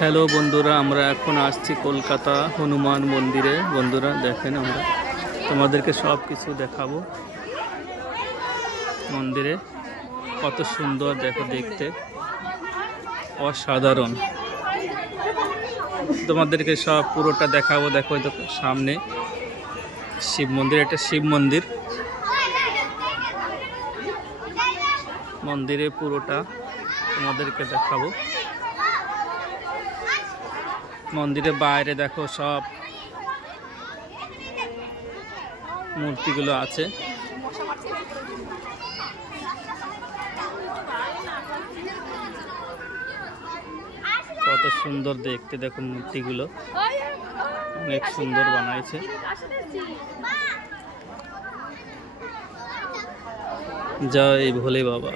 Hello বন্ধুরা, আমরা এখন আসছি কলকাতা হনুমান মন্দিরে। বন্ধুরা দেখেন, আমরা তোমাদেরকে সব কিছু দেখাবো। মন্দিরে কত সুন্দর দেখো, দেখতে অসাধারণ। তোমাদেরকে সব পুরোটা দেখাবো। দেখো সামনে শিব মন্দির, এটা শিব মন্দির। মন্দিরে পুরোটা তোমাদেরকে দেখাবো। মন্দিরের বাইরে দেখো সব মূর্তিগুলো আছে। কত সুন্দর দেখতে, দেখো মূর্তিগুলো অনেক সুন্দর বানাইছে। জয় ভোলে বাবা।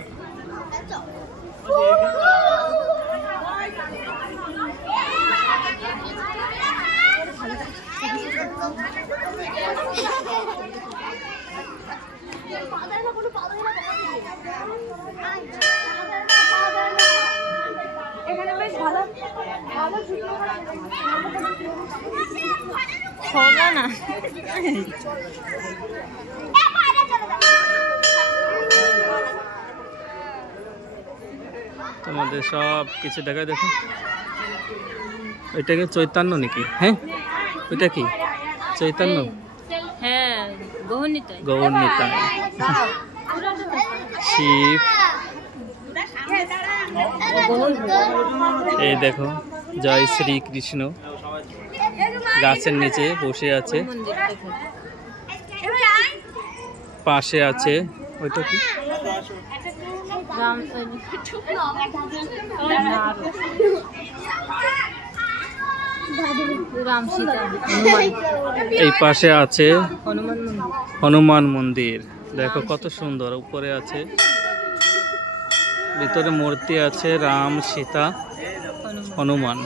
তোমাদের সব কিছু দেখায়। দেখো ওইটাকে চৈতন্য নাকি? হ্যাঁ, ওইটা কি চৈতন্য? হ্যাঁ, গৌরনিতাই শিব। এই দেখো জয় শ্রীকৃষ্ণ গাছের নিচে বসে আছে। পাশে আছে ওইটা কি? এই পাশে আছে হনুমান মন্দির। দেখো কত সুন্দর, উপরে আছে, ভিতরে মূর্তি আছে রাম, সীতা, হনুমান।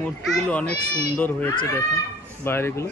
মূর্তিগুলো অনেক সুন্দর হয়েছে, দেখো বাইরেগুলো।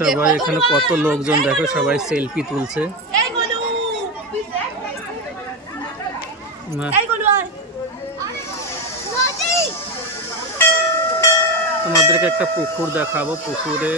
সবাই এখানে কত লোকজন, দেখো সবাই সেলফি তুলছে। তোমাদেরকে একটা পুকুর দেখাবো। পুকুরে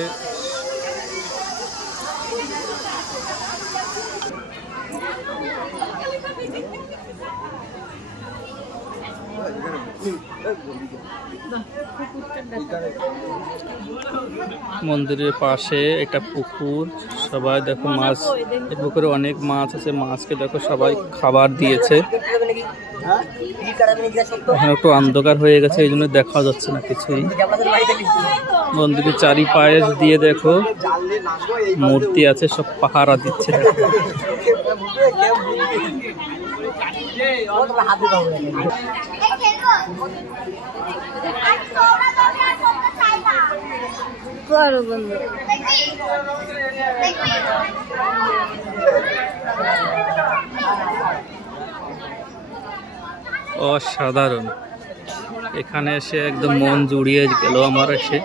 মন্দিরের পাশে একটা পুকুর। সবাই দেখো মাছ, এই পুকুরে অনেক মাছ আছে। মাছকে দেখো সবাই খাবার দিয়েছে। এখন একটু অন্ধকার হয়ে গেছে, এই জন্য দেখা যাচ্ছে না কিছুই। মন্দিরের চারিপাশ দিয়ে দেখো মূর্তি আছে, সব পাহারা দিচ্ছে। অসাধারণ, এখানে এসে একদম মন জুড়িয়ে গেল আমার। এসে